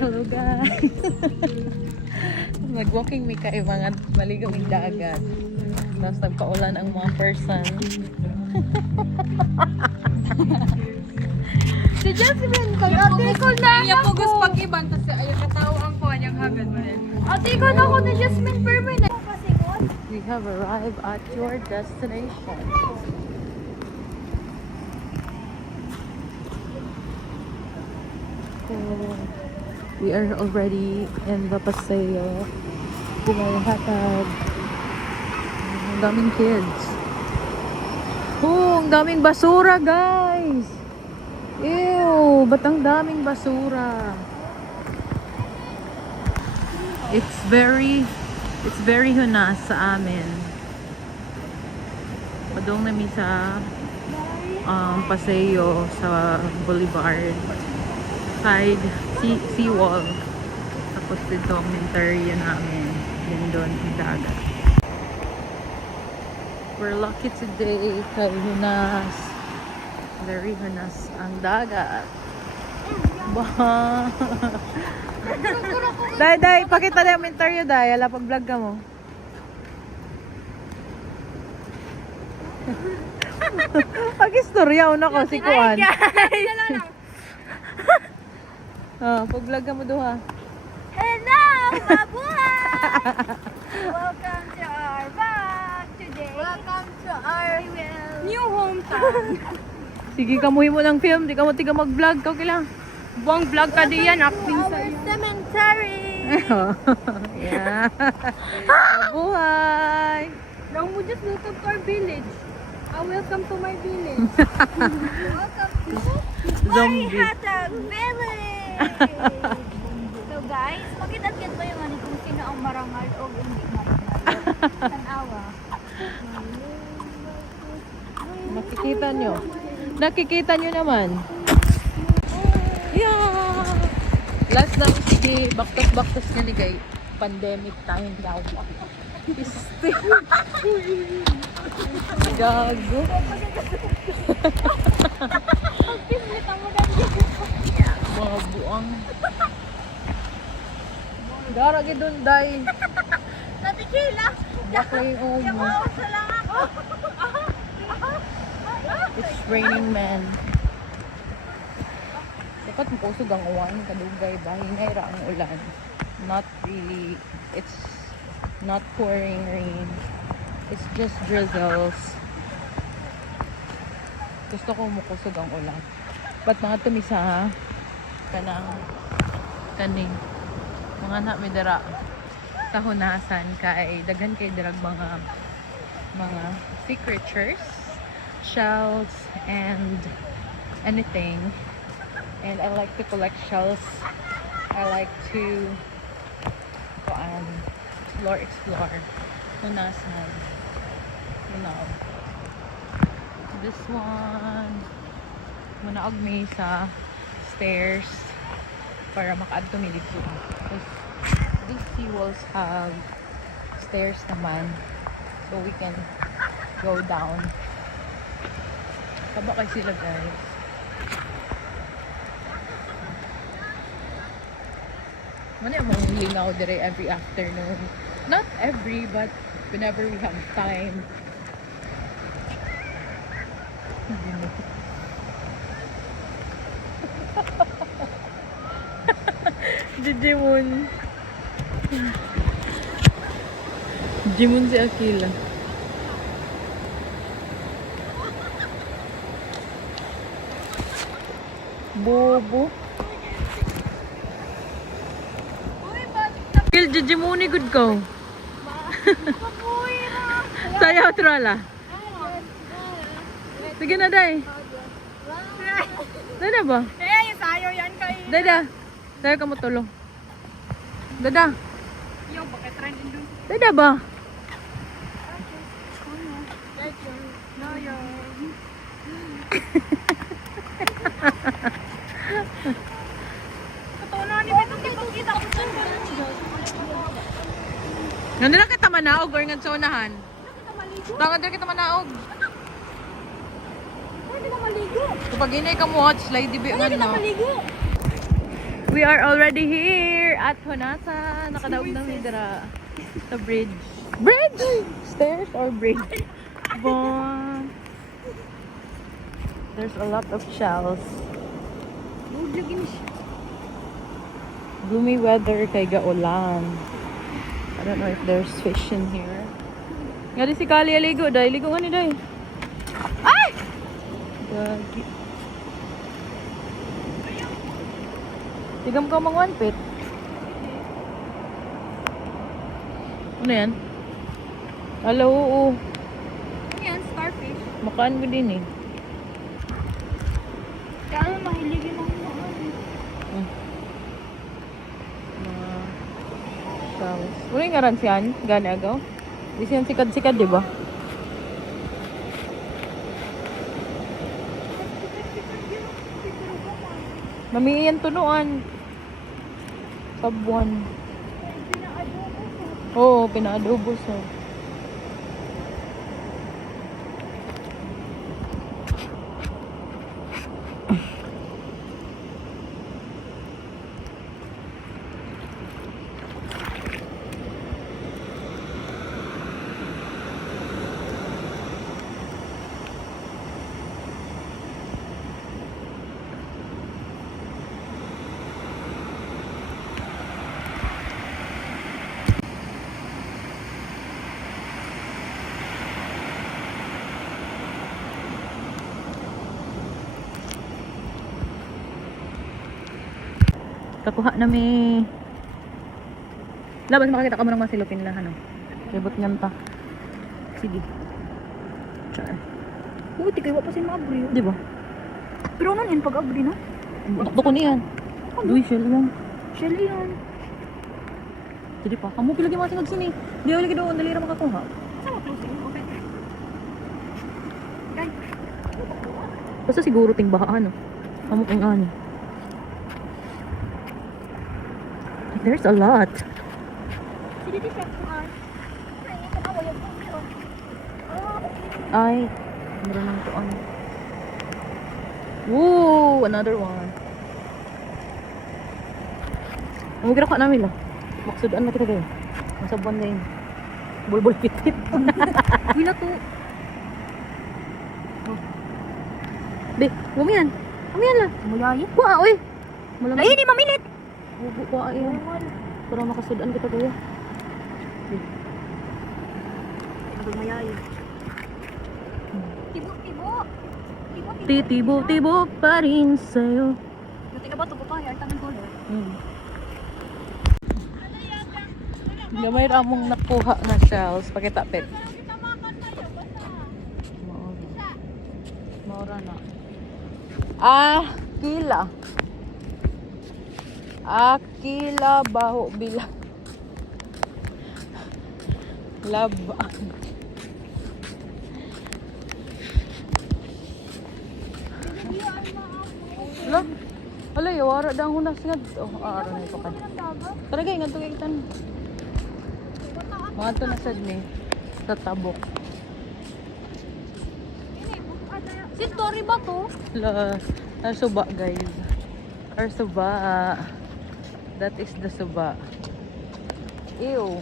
Hello guys! Mag-walking mi kay mga maligawing dagat. Tapos nagpaulan ang mga person. Si Jasmine, pag-ate ko na Iya pugos pag-iban, kasi ayaw katawang ko, anyang hagad mo rin. ate ko na ako ni Jasmine permanent. We have arrived at your destination. So, we are already in the Paseo. Pinalahatag. Ang daming kids. Oh, ang daming basura, guys! Ew, ba't ang daming basura? It's very hunas sa amin. Padong namin sa Paseo sa Boulevard. Side seawall. Tapos dito ang interior namin. Yun doon ang dagat. We're lucky today kay hunas. Very hunas ang dagat. Bah. Day, pakita na yung interior, day. Ala, pag-vlog ka mo. Pag-istorya, una ko, si Kuan. Pag-vlog ka mo doha. Hello, mabuhay! Welcome to our vlog today. Welcome to our new hometown. Sige, kamuhin mo ng film. Di ka mo tiga mag-vlog. Kau kailang. Buang vlog ka diyan, acting sa iyo. Cemetery! Yeah. Mabuhay! Now mo just welcome to our village. Welcome to my village. Welcome to Zombie. Hatag Village! So guys, makita-kit mo yung ano kung sino ang marangal o hindi marangal. Tanawa. Nakikita nyo. Nakikita nyo naman. Yeah! Last na sige, baktas-baktas nga ni kay pandemic time daw. Piste. Gago. Mga buang. Daragi dun, day. Natikila! Bakla yung umo. Yawawas na lang ako! It's raining, man. Dapat makusog ang uwan, kadugay ba? Hinay ra ang ulan. Not really, it's not pouring rain. It's just drizzles. Gusto ko makusog ang ulan. But mga tumisa, kanang kaning mga namidara tahunasan kay daghan kay dirag mga sea creatures, shells, and anything. And I like to collect shells. I like to explore. Hunasan. You know. This one. Muna may sa stairs para makaadto mi dito. These seawalls have stairs naman. So we can go down. Kaba kay sila, guys. Mani among lingaw dire every afternoon. Not every, but whenever we have time. Jimon. Jimon si Akila. Bobo. Kil Jimoni good ko. Sayaw trala. Sige na, day. Dada ba? Eh, sayo yan kay... Dada. Dada ka mo tulong. Dada. Yung bakit trending dun? Dada ba? No, yun. Totoo na, ni Beto, kita ko dyan. Nandun lang kita manaog or nga sa unahan? Tangan din kita manaog. Pwede na maligo! Kapag inay ka mo, slide di ba Pwede na maligo! We are already here at Honasa. Nakadaog na midra. The bridge. Bridge? Stairs or bridge? Bon. There's a lot of shells. Gloomy weather kay gaulan. I don't know if there's fish in here. Nga di si Kali aligo day. Ligo nga ni day. Ay! Gagi. Tigam ka mang one pit. Ano yan? Hello, oo. Ano yan? Starfish. Makaan mo din eh. Kaya ano, mahiligin ako mga Mga shells. Ano yung ngaran siyan? Gani agaw? Di siyan sikad-sikad, di ba? Mamiiyan tunuan. Sabuan. Oo, pinaadobo sa. Kakuha na may labas makakita ka mo ng mga silupin lang ano. Ribot niyan ta. Sige. Char. Buti kayo pa sa mga abri. Di ba? Pero ano yun pag abri no? Takto ko niyan. Duy, shell yan. Shell yun. Jadi pa, kamu pilagi mga singag sini. Di ako lagi doon, dalira makakuha. Saan mo closing? Okay. Guys. Basta siguro ting baha ano. Kamu kung ano. There's a lot. Sige, di siya. Ay, ito ka wala po. Ay, meron ng tuon. Woo! Another one. Ang gira ka namin lang. Maksudaan na kita kayo. Masabuan na yun. Bulbul pitit. Wala to. Be, gumiyan. Gumiyan lang. Mulayi. Kuha, oy. Malamang. Ay, di mamilit. Bubu ko ay. Para makasudaan kita kayo. Abang mayayi. Tibo. Titibok-tibok pa rin sa'yo. Buti na ba ito pa? Yung tanong color. Gamay ramong nakuha na shells. Pakita, pet. Maura na. Kila. Kila baho bila. Laba. Wala. Wala, yawara dang hunas nga. Oh, araw na ito ka. Talaga, ingat ito kakitan. Mga ito nasad ni. Sa tabok. Si Tori ba to? Suba, guys. Our suba. That is the suba. Ew.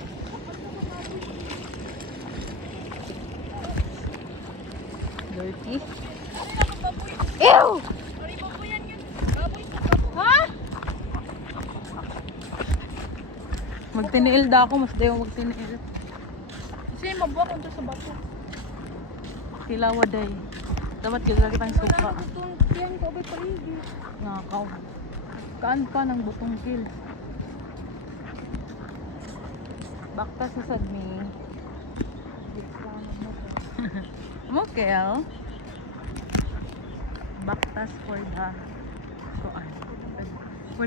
Dirty. Ew! Ha? Magtiniil da ako, mas dayo magtiniil. Kasi mabuha ko sa bato. Kilawa day. Dapat gila kitang suka. Yan ko ba paligi? Nakaw. Kaan pa ng butong kil. Baktas na sad mi. Mokel. Baktas for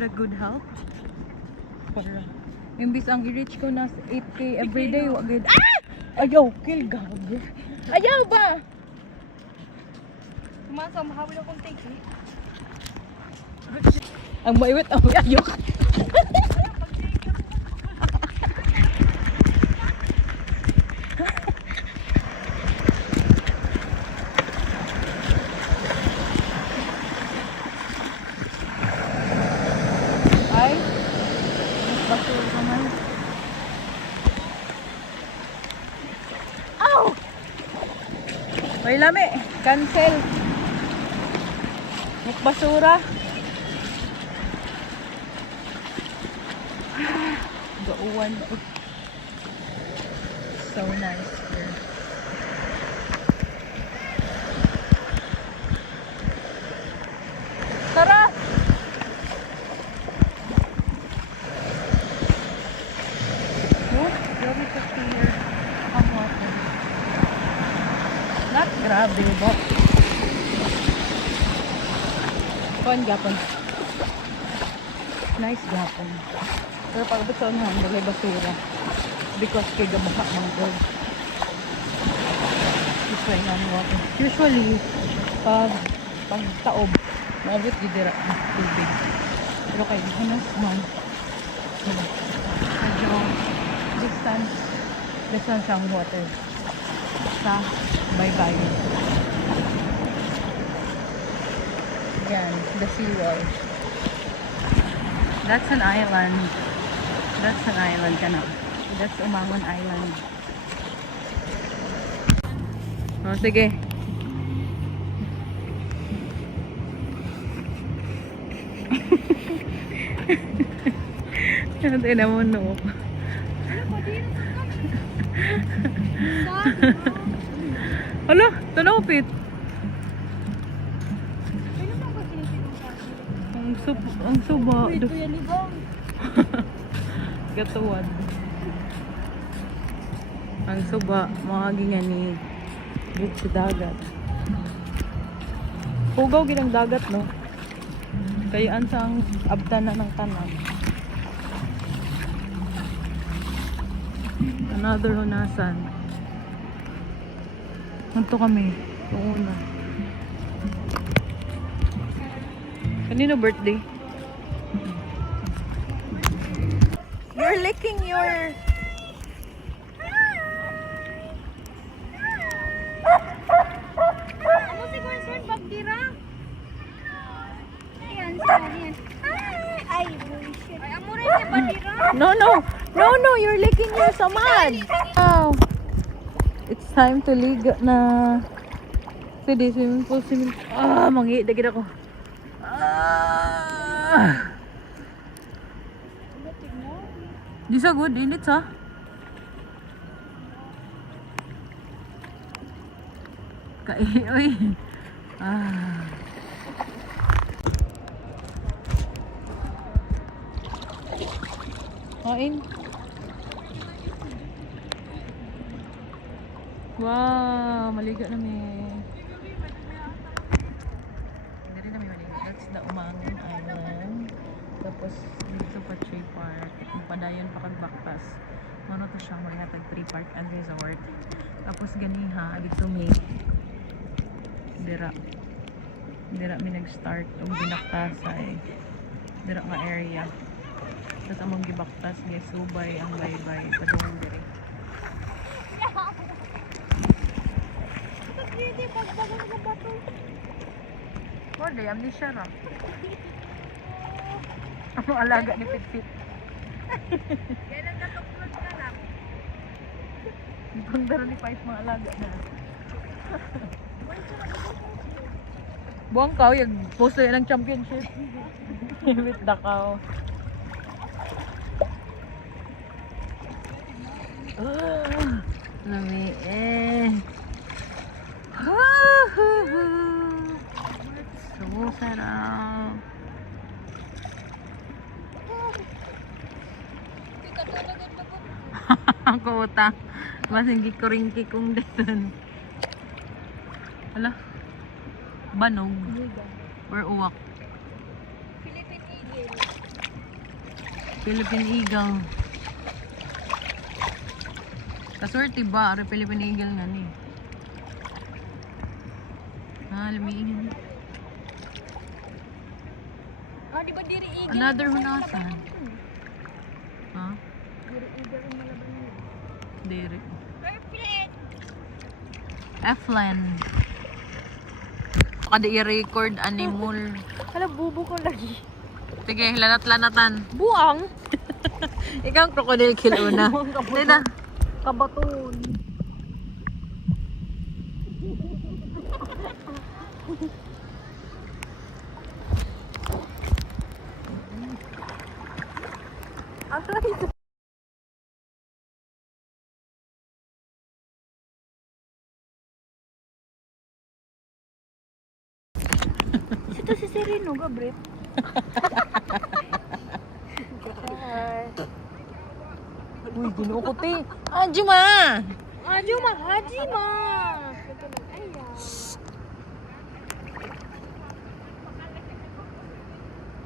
the good health. Para imbis ang i-reach ko na 8K everyday, wag good. Ayaw, kill gag. Ayaw ba? Kumasa, mahawil akong take eh. Ang maiwit ang ayaw. basura naman. Ow! May lami. Cancel. Basura. Gauwan. So nice here. Tara! Oh, grabe ka here. Ang water. Not grabe, but kuan gapon. Nice gapon. Pero pag abot sa unahan, bagay basura. Because kay gabaha mga gold. This way nga ng water. Usually, pag taob, maabot didira ang tubig. Pero kay hanas man, medyo distance ang water sa baybayin. Yan, the seawall. That's an island. That's an island ka na. That's Umangon Island. Oh, sige. Natin na mo no. Hala, tanopit. Ang suba. Wait, Kuya Libong. Gatuwan. Ang suba, mga ganyan ni sa dagat. Hugaw ginang dagat, no? Kaya ansang abdan na ng tanan. Another hunasan. Nagto kami. Yung una. Kanino birthday? You're licking your... Ano si concern bagdira? Ayan, sorry. Ay, bullshit. Ay, amo rin niya bagdira. No, you're licking your samad. Oh. It's time to liga na. Sige, swimming pool. Mangi, dagid ako. Di sa good, init sa. Oy. Kain. Wow, maligo namin. Hindi rin namin maligo. That's the Umangon Island. Tapos dito pa Tree Park. Padayon pa kag Baktas. Mano to siyang maghatag Tree Park and Resort. Tapos ganiha, dito may Dira mi nag-start og Binaktasay. Dira nga area. Tapos among gibaktas guys, subay ang baybay padung diri. Hindi, pagbago na bato. Wala, amnesia ra. Ang alaga ni Pitpit. Yan ang natuklod ka lang. Ibang daro ni Pais mga alaga na. Buang kaw, yung post na ng championship. With the cow. Lami eh. So sarap. Ako utang. Mas hindi ko rin kikong dito. Hala. Banog. Or uwak. Philippine Eagle. Philippine Eagle. Kaswerte ba? Ari Philippine Eagle nga ni. Lumiingin. Di ba diri Eagle? Another hunasan. Ha? Diri Eagle ang malaban niya. Diri. Perfect! F-Land. Kada i-record animal. Hala, bubo ko lagi. Sige, lanat-lanatan. Buang! Ikaw ang crocodile kill una. Hindi na. Kabaton. Ito si Sereno, Gabriel. Uy, ginukuti. Anjuma! Hajima, Hajima.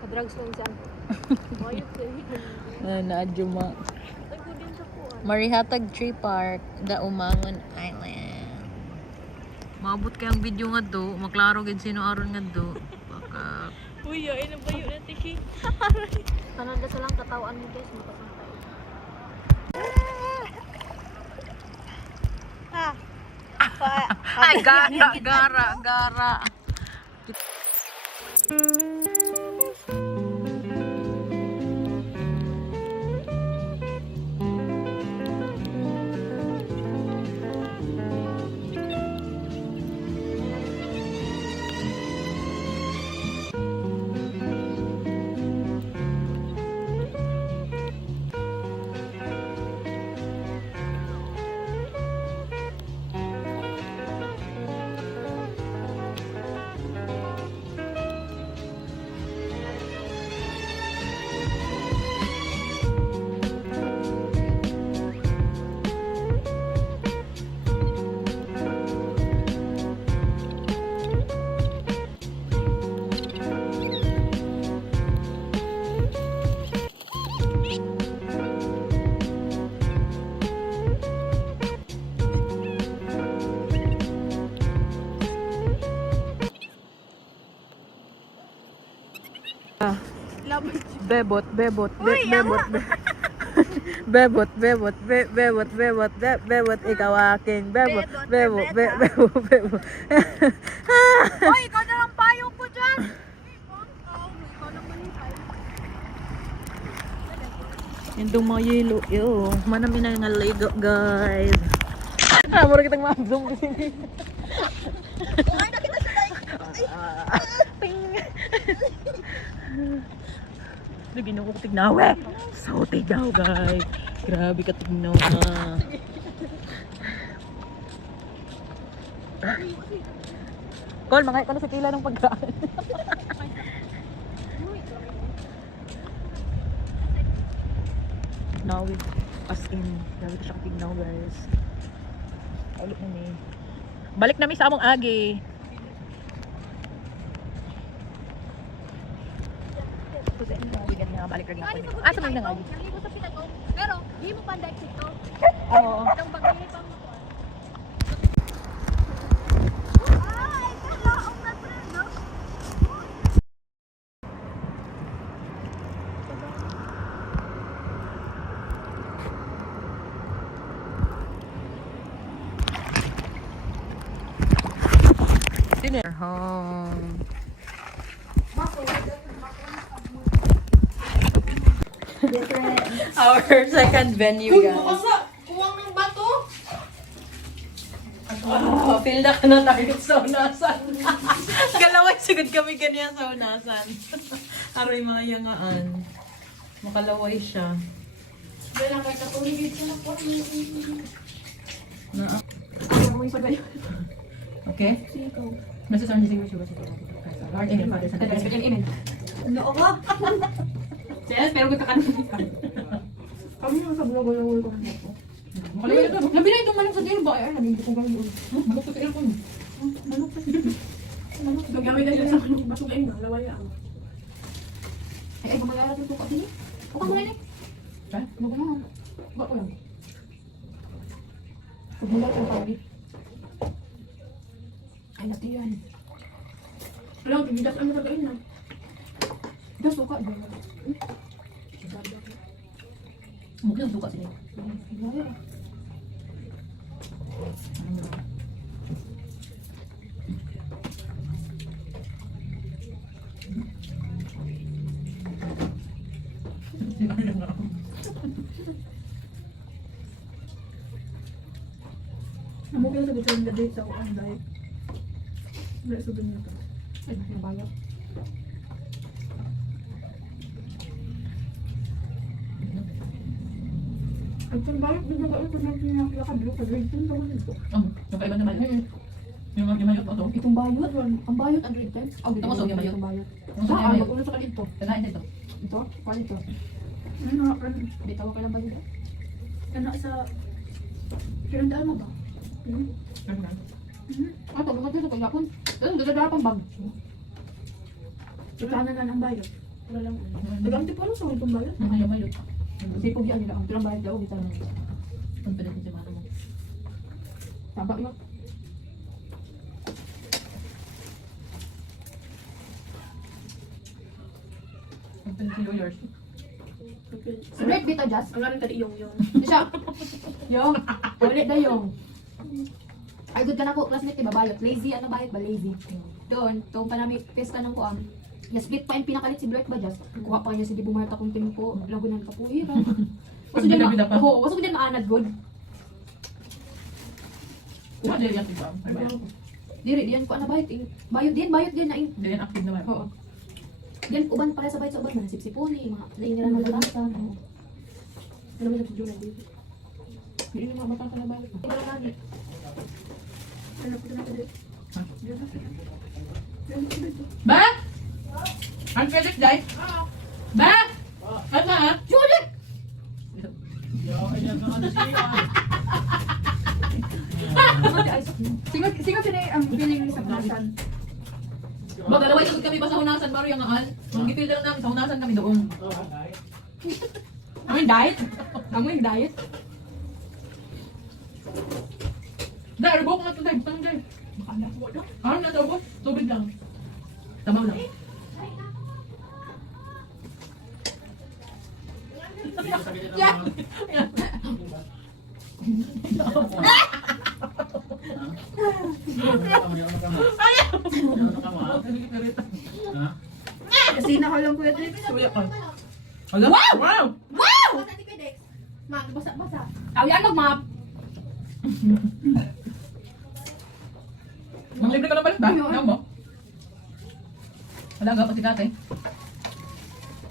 Ka-drugs lang siya. Mayot eh. Na Anjuma. Ay, ko din sa kuan. Marihatag Tree Park, The Umangon Island. Maabot kayang video nga do, maklaro gid sino aron nga do. Baka Uy, ay nabayo na tiki. Tanan ka lang katawan mo guys, makasantay. ay gara. Bebot. Bebot, ikaw akin. Bebot. Hoy, ikaw na lang payong ko dyan. Yung itong mga yelo. Yo, manami na nga ligo, guys. Mura kitang ma-zoom kasi. Ay, nakita siya like. Lagi na ko tignawe. So, tignaw, guys. Grabe ka tignaw na. Col, mga ikaw na sa kila ng pagkaan. Now, as in, grabe ka siyang tignaw, guys. Balik na mi sa among agi. Bigyan nga balik rin ako. Asa mo nang agi? Naligo sa pinagong. Pero, di mo panday dito. Oo. Itong bagay pang Ay, kalaong na no? Dinner home. Our second venue, guys. kuwang ng bato. Oh, feel na ka na tayo sa unasan. Galaway sagad kami ganyan sa unasan. Aroy mga yangaan. Makalaway siya. Wala kay katulig dito na po. Na. Ayaw mo isa gayo. Okay? Sikaw. Nasa saan dising mo siya? Lord and your Father, Son, and Holy Spirit. Amen. Noo ka. Yes, pero kita kan. Kami yung sa bulawal ko na po. Makalaway ito. Labi na itong manok sa tail ba? Ay, nabindi ko gano'n. Manok sa tail ko. Manok sa tail. Manok. Gagamit na yun sa manok. Basog ayun. Laway ako. Ay, gumagalat yung tuka sini. O ka muna yun. Ha? Ano ba naman? Ba ko lang. Pagmula ko pa ulit. Ay, natin yan. Alam, tigidas ang matagain na. Tigidas suka. Mungkin ang suka sini. Laway. Okay, sabi ko yung date sa kuan dahil. Wala sa doon nito. Ay, nabayad. At yung bayot, di ba ito na pinakilakad ko sa grade 10 naman ito. Yung kaiba naman. Yung mayot mo to. Itong bayot, ang bayot, 100 times. Oh, Tapos, yung bayot. Itong bayot. Yung Ah, sa ano, mayot. ulo sa kalito. Kanain dito. Ito, kuan ito. Ano, Bitaw ka lang ba dito? ano sa... Pinandaan mo ba? Ah, tulungan dito sa pagyapon. Ito, dala pang bag. Ikaw na ang bayot. Wala lang. Nagamti pa lang sa itong bayot. Yung mayot. Sipog yan nila. Ito lang bayad daw, bitaw. Confident si mano mo. Taba yun. Confident si lawyers. Okay. Si Red bitaw, Jazz. Ang galing tali yung. Di siya. Yung. Ulit na yung. Ay, good ka na ko, classmate, diba, bayot. Lazy, ano bayot ba? Lazy. Doon, doon pa namin, pesta ng kuam. Split pa yung pinakalit si Bert ba, Jazz? Kuha pa niya si Di Bumarta kung tempo. Lagunan ka po, ira. Waso din Bida-bida pa. Oo, waso din maanad, good. Kuha dili yan diba? Diri, diyan ko na bayot. Bayot din na. Dili yan active naman. Oo. Diyan, uban para sa bayot sa uban. Mga sipsipuni, mga naingiran na lalasa. Ano mo sa June dito? Hindi na mga batang ka na bayot. Ito lang lagi. Ano ko na dito? Ha? Diyan na. Diyan na dito. Ba? Ang Felix dai? Ba? Ano ha? Juliet! Sige sila ang feeling sa klasan. Ba, dalawa ikot kami pa sa hunasan, baro yung aan. Ang gipil lang namin, sa hunasan kami doon. Amo yung diet? Amo yung diet? Dahil, rubok na ito, dahil. Tama, dahil. Ano na ito, rubok? Tubig lang. Tamaw lang. Yeah! Kasi nakalong kuya Trix. Suya ka. Alam? Wow! Wow! Ma, basa-basa. Aw, yan mag-map. Manglibre ka ng balik ba? Ayaw mo? Wala nga, pati kate.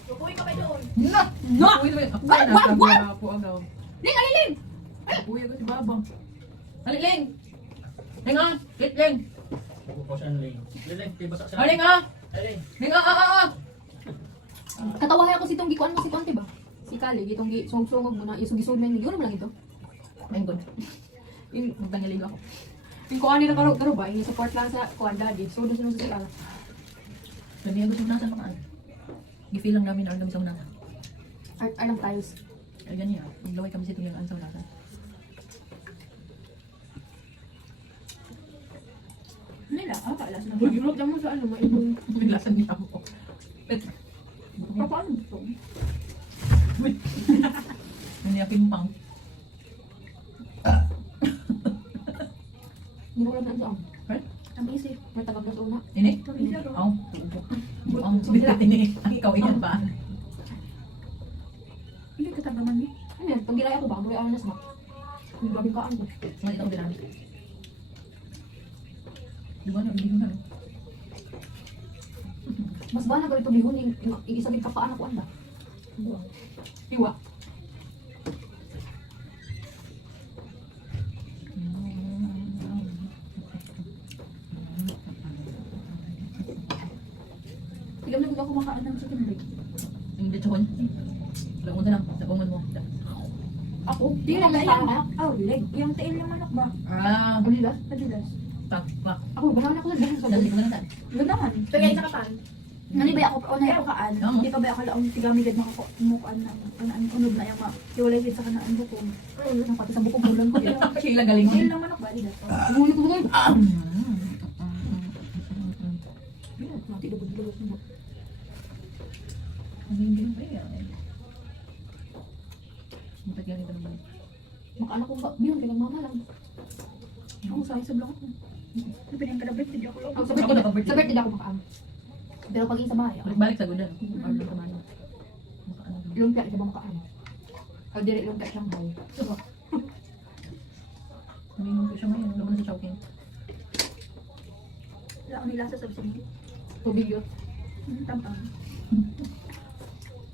Upuin ka pa doon. No! No! Uy, uy. What? Po agaw. Ling, alilin! Uy, ako si Babang. Aliling! Ling ah! Ling! Aling ah! Ling ah! Katawahay ako si itong gikuan mo si Conte ba? Si Kali, itong sungog mo na, isug-isug na yun mo lang ito. Ayun good. Yung, Magtangilig ako. yung kuan nila karo ba, yung support lang sa kuan daddy. So, doon sa sila. Sabi nga gusto nasan makaan. Gifeel lang namin kami sa unasan. Art lang tiles. Ay ganyan. Maglaway kami sa tulingan sa unasan. Nila, alas na. Pag-irot lang mo sa ano, maibong. Naglasan niya ako. Paano ito? Naniya pimpang. Hindi ko lang naan saan. Ang isip. May tagab na una. Ini? Ang isip. Aw. Ang bigat ini. Ang ikaw iyan pa. Hindi ka tagaman ni. Ano yan? Pag gilay ako ba? Gilay ako na snack. Yung grabing kaan ko. Ang ikaw dinamit. Di ba na? Hindi ko na. Mas ba na ganito bihon yung isabit ka paan ako anda? Iwa. Tigam na ako makaan ng chicken break. Yung lechon. Wala mo na lang. Sa bungan mo. Ako? Di Di lang lang tayo. sa Oh, leg. Yung tail ng manok ba? Ah. Adidas? Adidas. Tak. Pak. Ako, ganahan ako sa dahil sa Dali ko na lang. Ganahan. Tagay sa kapan. Nani ba ako o na ako kaan? Oo. Di pa ba ako laong tigamigad makakuan na ang unod na yung iwalay gid sa kanaan bukong. Nang pati sa bukong bulan ko. Sheila galing mo. Tail ng manok ba Adidas? Umulit ko ngayon. Mati dubog-dubog mo. Ang hindi pa yan. Matagyan ito naman. Makaanak ko ba? Bihon, kaya mama lang. Ako sa blog ko. Ano pinang kada break di ako lang. Sa birthday, sa birthday ako makaan. Pero pag sa bahay, ako. Balik sa gudan. Or lang naman. Makaano. Lumpia, isa ba makaan? O dire lumpia siyang hay. Sabi mo ko siya ngayon. Laman sa siya okay. Wala akong nilasa sa bisig. Tubig yun. Tampang.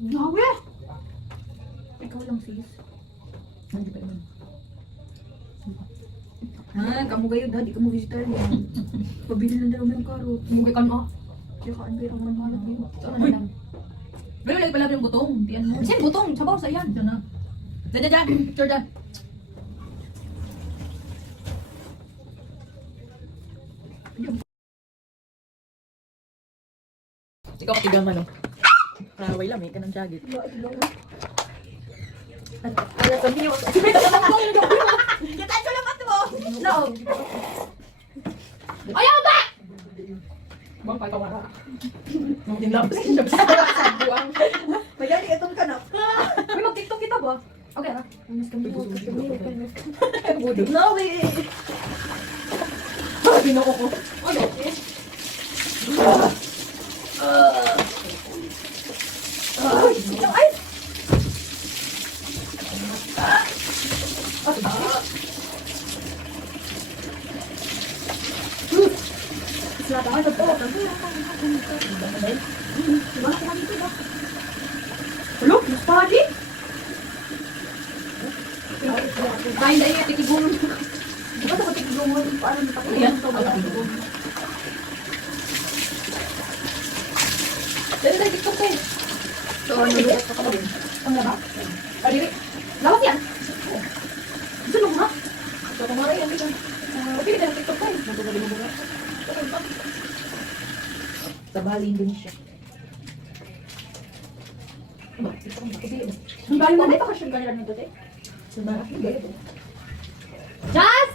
Nawe! Ikaw lang sis. Hindi pa yun. Ah, kamu gayon ha, di ka mo vegetarian. Pabili lang daw ng karot. Mugay ka mo. Kaya kaan kayo ang malat yun. Uy! Pero lagi pala yung butong. Tiyan mo. Sin, butong, sabaw sa yan. Diyan na. Diyan. Picture dyan. Ikaw katigang ano? Karaway lang eh, kanang jagged. Ala, sabi niyo. Kita ko lang ato mo. No. Ayaw ba? Bang patawara. Yung labas. Mayali itong kanap. Uy, mag-tiktok kita ba? Okay ha? Mas kami mo. No way! Binuko ko. Okay. Ay! Selatan ada po. Diba? Hello? Mas pagi? Kain na iya, tikibungan. Diba ito tikibungan? Paano natakulian? Yan. Dali, tiktok ko eh. So, ano ulit? Ang laba? Adiri. Lawas yan? Gusto mo ha? So, kumara yan dito. Okay, dali tiktok ko eh. Sa Bali, Indonesia. Ang bali mo, may bakasyon ka nila nito eh? Sa Bali, Jazz!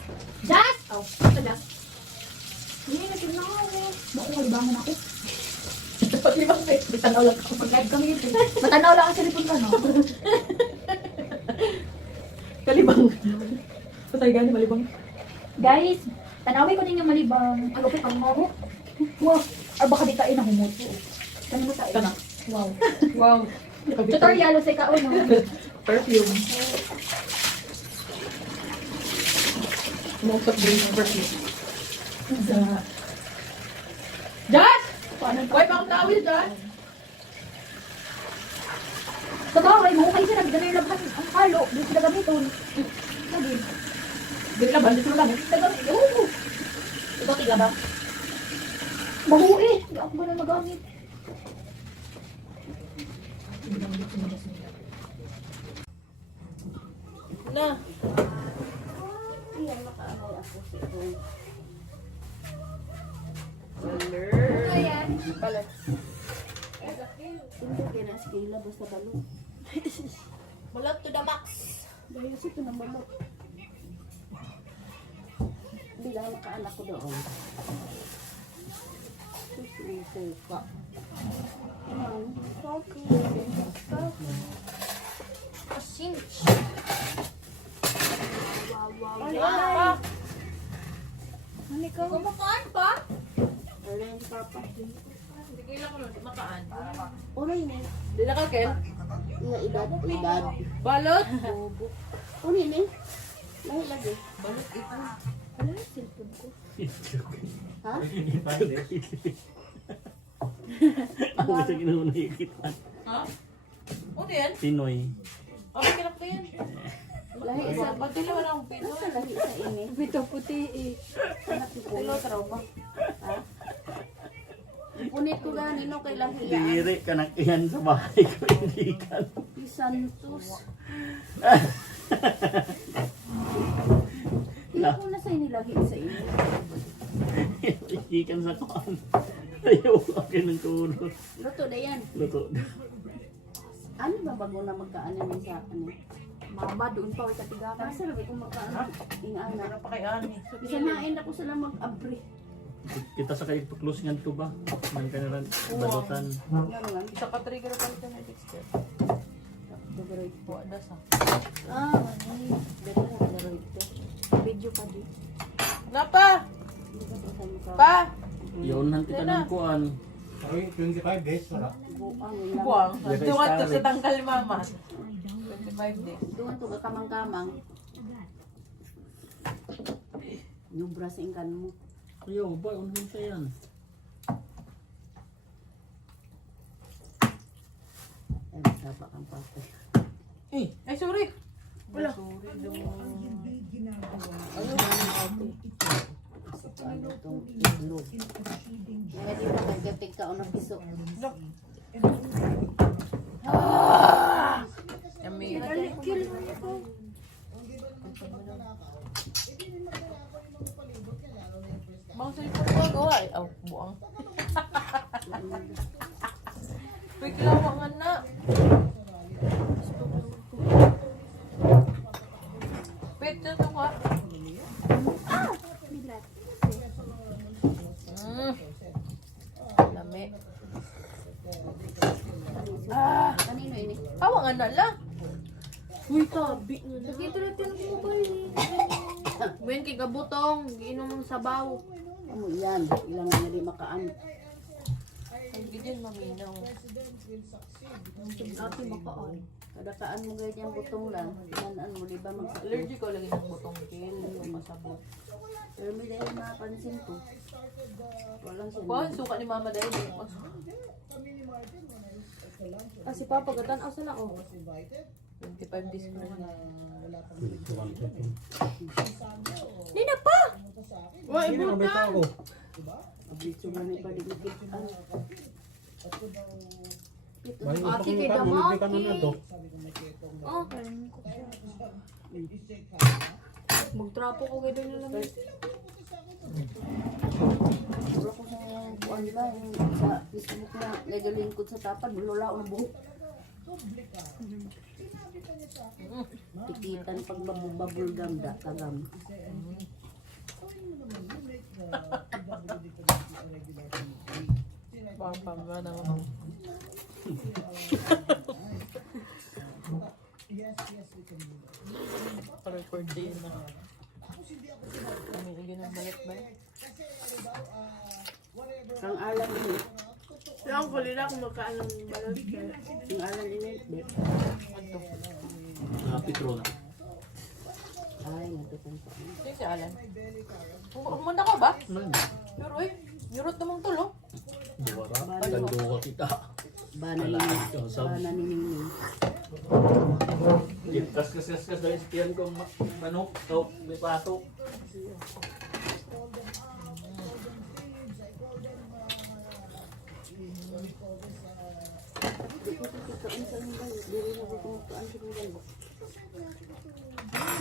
Jazz! Oh, sa Jazz. Hindi, nagsinakaw eh. Naku, kalibangan ako. Pag-libang eh. Bitanaw lang ako. Pag-live kami ito. Matanaw lang ang cellphone ka, no? Kalibang. Patay gani, malibang. Guys, tanawin ko din yung malibang. Ano pa pang mo? Wow. Or baka di tayo na humuto. Kano mo tayo? Kana. Wow. Wow. Tutorial sa ikaw, no? Perfume. Most of drink perfume. Josh! Paano Why pa akong tawil, Josh? sa bagay mo, kayo sila nagdala yung labhan. Ang halo, doon sila gamiton. Sabi, Dito lang ba? Dito lang. sila gamit. Oo. Ito, tiga ba? Bago eh. Hindi ako ba na magamit? Na. Ayan. Palat. Hindi kaya na skila basta balo. Mulat to the max. Dahil ito ng balo. Hindi lang makaanak ko doon. Susuko ka. Cinch. Wow, wow, Ay, wow. pa. Ano ka? Kumakaan pa? Alam ka pa. Hindi kailan ko nun, makaan. Uray ni. Hindi na ka, Ken? Nga edad. Balot? Bobo. Uni ni. Lahi lagi. Balot ito. Ano yung cellphone ko? Ha? Ang gusto ginawa nakikita. Ha? Ano yan? Pinoy. Okay, kinap ko yan. Lahi isa. Ba't kailan wala akong pino? Ano lahi isa ini? Bito puti eh. Anak ko. Pino, trauma. Ha? Punit ko gani no kay lahi yan. Diri ka na iyan sa bahay ko. Hindi ka. Si Santos. Hindi ko na sa inilahi sa inyo. Ikikan sa kaan. Ayaw akin ng turo. Luto na yan. Luto. Ano ba bago na magkaanan mo sa ano? Mama, doon pa, wala katigaman. Kasi sabi kong magkaanan. Ingana. Ano pa kay Ani? Isa nain ako sila mag-abri. Kita sa kayo pa-close nga ito ba? Nang kanaran balutan. Ano nga? Isa ka trigger pa nito ng texture. Dabaroy. Buwada sa. Ah, ay. Dito na dabaroy ito. Video pa di. Napa! Hindi ka sa mukha. Pa! Yun nanti ka ng kuan. Ay, 25 days, wala. Buang. Buwang. Lagay Tungat to storage. sa tangkal mama. 25 days. Doon to kakamang-kamang. Yung bras ingkan mo. Ayaw ba? Unong sa yan. Ay, masaba kang patay. Ay, sorry. Wala. Ayaw ba ng ate? Ano itong itlog? Kaya di pa kagatig ka o ng piso. Yummy. Bang sa ito ko gawa. Oh, buang. Quick lawangan na. Wait, ito ka. Lami. Kanino ini? Hawangan na lang. Buwan kay gabutong, giinom ng sabaw. Ano yan? Ilang na di makaan. Ang ganyan maminaw. Ate makaan. Kadakaan mo ganyan butong lang. Inanaan mo di ba magsakit? Allergic ko lagi ng butong kill. Yung masabot. Pero may dahil napansin ko. Walang Kuhan, siya. suka ni mama dahil. Kasi papa gatan asa na oh. 25 days ko na siya. Nina pa. Wa Hindi na may tao. Abitso na ni padigikit. Ano? Bayo Ate pa kay ka, mamigay ka na Damaki. na to. Okay. Magtrapo ko gado nila. Wala ko sa kuan ba sa Facebook na nagalingkod sa tapad. Lula ang buhok. Tikitan pag bubble gum da kagam. Pang ba naman. Pa-record din na. Kami igin ang balik ba? Kang alam ini. Lang ko nila kung magkaan ng balot. Yung alam ini. Petro na. Ay, natutong pa. Sino si Alan? Umanda ka ba? Pero eh, yurot namang tulo. Buwara. Kanduwa kita. Bana Wala. ni Bana ni Ningning. Kas dahil sikian ko manok. So, may pato.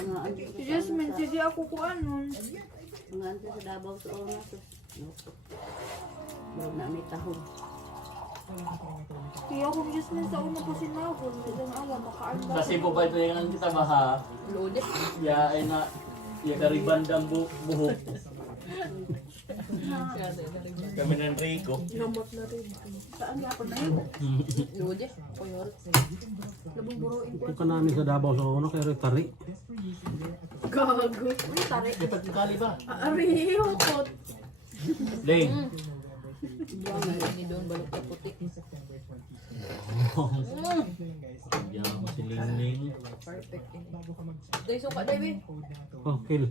Mga Jasmine, sige ako ko anon. mga anto sa Davao sa oras. Na may tahog. Kaya ako Jasmine sa una po sinahon. Medang alam, makaan ba? Kasi po ba ito yung kita baha? Lode. Ya ay na ya karibandang buhok. Kami ng Rico. Lamot na rin. Saan nga ako na yun? Lode. Ako yurot. Labong buruin ko. Ito ka namin sa Davao sa una kay Retari. Gago. Uy, tari. Ipagkakali ba? Ari, hukot. Ling. Hindi doon balot na puti. Yan mo si Ling Ling. Perfect. Dahil suka, David. Oh, kill.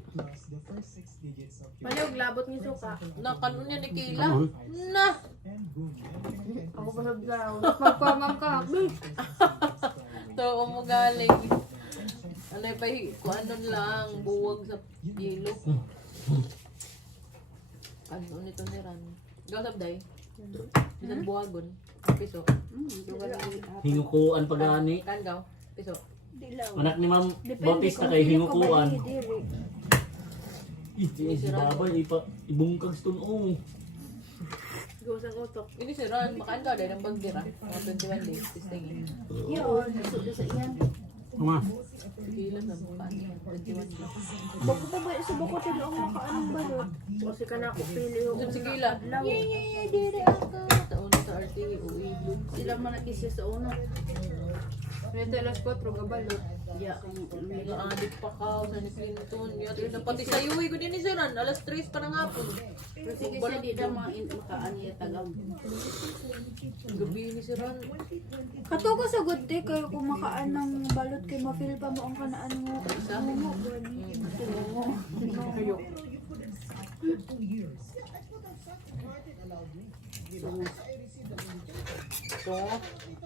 Maliog, labot ni suka. Nakanon niya ni Kayla. Kanon. Na! Ako pa sa blaw. Magpamam ka. To, mo galing. Ano pa kung ano lang, buwag sa yelo. Ano nito ni Ran? Gasap day. Bisan buwagon. Piso. Hingukuan pagani. Kangaw. Piso. Anak ni Ma'am Bautista kay hingukuan. Iti si babay ibungkag tunong. Gawasang utok. Ini si Ran, makaan ka dahil ang bagdira. Mga 21 days. Testingin. Yun, nasudo sa iyan. Kuma. Kailan na makaan niya. 21 days. Bako pa ba sa bako tayo ang makaanong balot? Kasi ka na ako pili. Usap si Kayla. Yay, dire ako. Taon sa RTA, uwi. Sila man nakisya sa una. Nito alas 4, gabalot. Ya, kang may Nag-adik pa ka sa ni Clinton. Yata na pati sa iyo, ko din ni Siran. Alas 3 pa ng hapon. Pero sige siya di na makaan niya tagam. Gabi ni Siran. Kato ko sa good day kayo kung makaan ng balot kay mafeel pa mo ang kanaan mo. Isa. Tungo.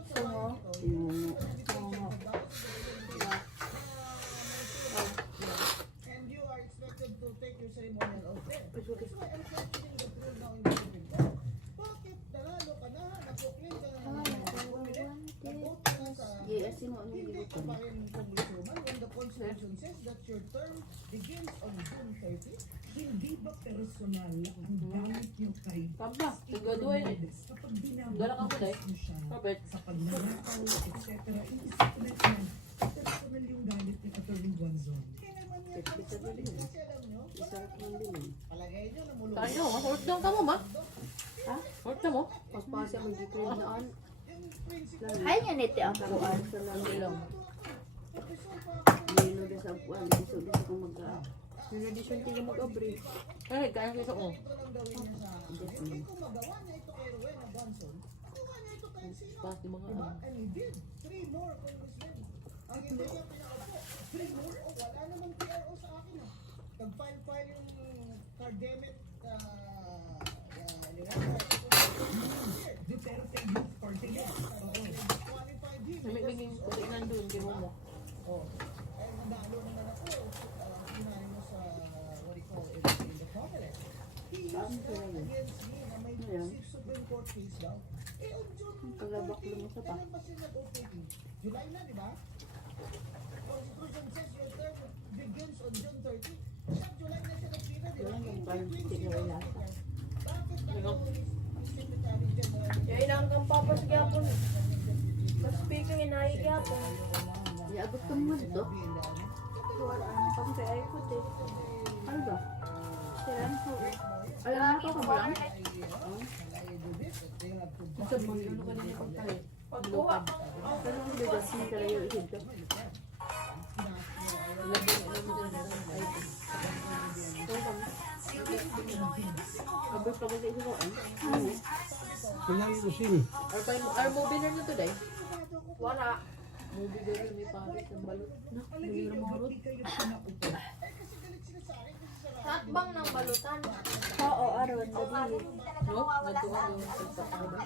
Tungo. Tungo. Yes, mo ang gibuton. Tabla. Tigaduhin eh. Dala ka mo dahil. Kapit. Kita ba din? Isarap man din. Tayo, ma-short down ka mo, ma. Ha? Short na mo. Paspasa mo dito naan. Ay, nga niti ang Kuan sa lang Hindi lang. Dino de sa kuan, iso de sa mag Yung edition ko yung mag-abri. Ay, kaya ko isa ko. Pas di mga ano. May biging kasi nandun, kay Momo. Ayan. Kalabak lang sa pa. Wala yung parang hindi na wala. Kaya ilang kang papas gyapon. Mas speaking inay gyapon. Iabot ka mo dito. Wala ang pagkay ko te. Ano ba? Silan ko. Alam mo ka ba lang? Ito mo, ano ka nila pagkain? Pagkuha. Pero ang bigas mo talaga yung ihid ka. Abot pa kasi ito ko. Ano? Kaya yung usin. Are mo binner nyo today? Wala. Movie girl ni Paris ng balot. Nalira mo harot. Hatbang ng balutan. Oo, aron. Dali. No? Natuwa yung pagpapakaba.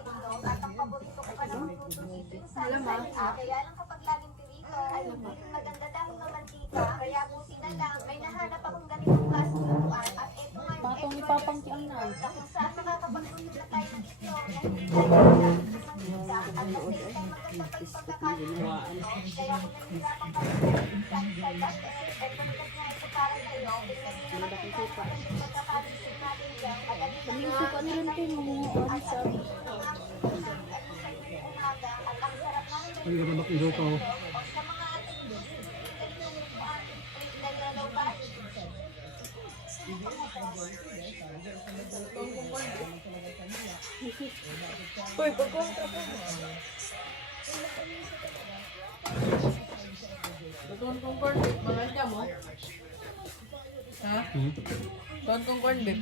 Malamang. Kaya lang kapag laging pirito, ay maganda dahil ng mantika. Kaya buti na lang, may nahanap akong ganitong klase ng lutuan. At ito nga yung Patong ni Papang Kiangnan. na kung saan makakapagtulog na tayo ng isyo na hindi tayo magkakaroon ng mantika. At kasi ito ay maganda sa pagkakalimutan. Kaya kung nahihirapan ka rin sa that, ito naman nga ito para sa'yo. Tingnan niyo naman ito kung pagkakalisip natin dyan. Magaling na Yung suka nila tayo mga sa Ang ganda ba kung ko? Uy, pagkontra po. Tuon kong corn beef, mga siya mo. Ha? Tuon kong corn beef.